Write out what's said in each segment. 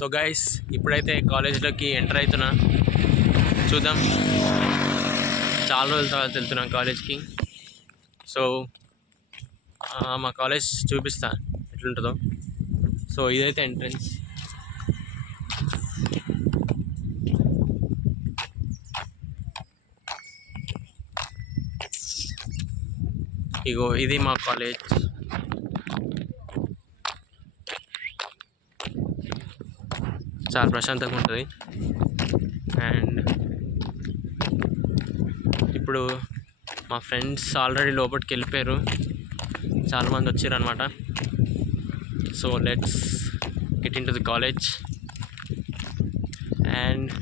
So guys, ఇప్పుడైతే కాలేజ్లోకి ఎంటర్ అవుతున్నా. చూద్దాం, చాలా రోజుల తర్వాత వెళ్తున్నాం కాలేజ్కి. సో మా కాలేజ్ చూపిస్తా ఎట్లుంటుందో. సో ఇదైతే ఎంట్రన్స్. ఇగో ఇది మా కాలేజ్. చాలా ప్రశాంతంగా ఉంటుంది. అండ్ ఇప్పుడు మా ఫ్రెండ్స్ ఆల్రెడీ లోపలికి వెళ్ళిపోయారు, చాలామంది వచ్చారు అనమాట. So let's get into the college. And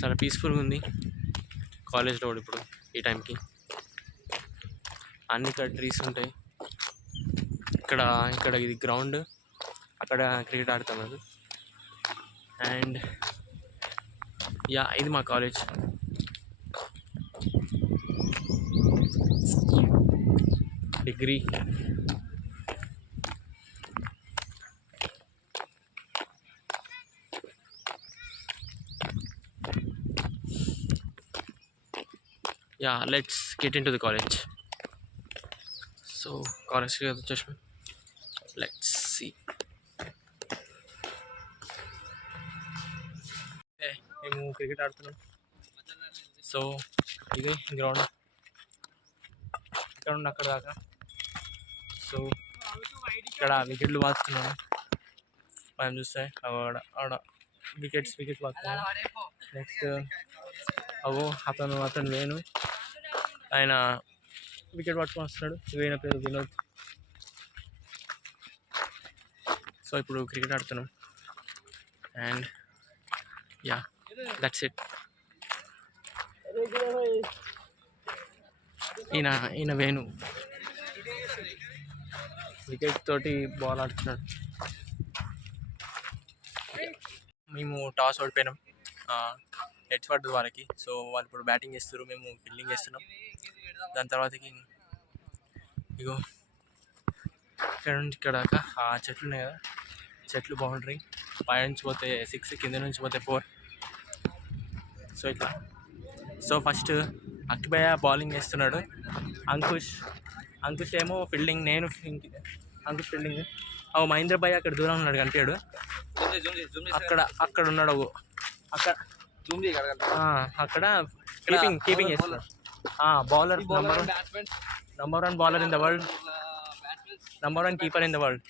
చాలా పీస్ఫుల్గా ఉంది కాలేజ్ రోడ్ ఇప్పుడు ఈ టైంకి. అన్ని ఇక్కడ ట్రీస్ ఉంటాయి. ఇక్కడ ఇది గ్రౌండ్, అక్కడ క్రికెట్ ఆడుతున్నారు. అండ్ యా, ఇది మా college. Degree. Yeah, let's get into the college. So కాలేజ్కి వచ్చేసాం. Let's see. మేము క్రికెట్ ఆడుతున్నాం. సో ఇది గ్రౌండ్, ఇక్కడ నుండి అక్కడ దాకా. సో ఇక్కడ వికెట్లు వాడుతున్నాను. మనం చూస్తే ఆడ వికెట్స్ వాడుతున్నాను. నెక్స్ట్ అతను వేణు, ఆయన వికెట్ పట్టుకొని వస్తున్నాడు. ఈయన పేరు వినోద్. సో ఇప్పుడు క్రికెట్ ఆడుతున్నాం. And yeah, that's it. ఈయన వేణు వికెట్ తోటి బాల్ ఆడుతున్నాడు. మేము టాస్ ఓడిపోయినాం, నెట్స్ పడ్డది వాళ్ళకి. సో వాళ్ళు ఇప్పుడు బ్యాటింగ్ చేస్తారు, మేము ఫీల్డింగ్ చేస్తున్నాం. దాని తర్వాతకి ఇగో ఇక్కడ నుంచి ఇక్కడ దాకా ఆ చెట్లు ఉన్నాయి కదా, చెట్లు బౌండరీ. పై నుంచి పోతే 6, కింద నుంచి పోతే 4. సో ఇట్లా. సో ఫస్ట్ అక్కిభయ్య బౌలింగ్ వేస్తున్నాడు, అంకుష్ ఏమో ఫీల్డింగ్, నేను అంకుష్ ఫీల్డింగ్. మహేంద్ర భయ్య అక్కడ దూరం ఉన్నాడు, కనిపించాడు. అక్కడ ఉన్నాడు, అక్కడ కీపింగ్ చేస్తున్నాడు. Bowler, number 1 bowler in the world, number 1 keeper in the world.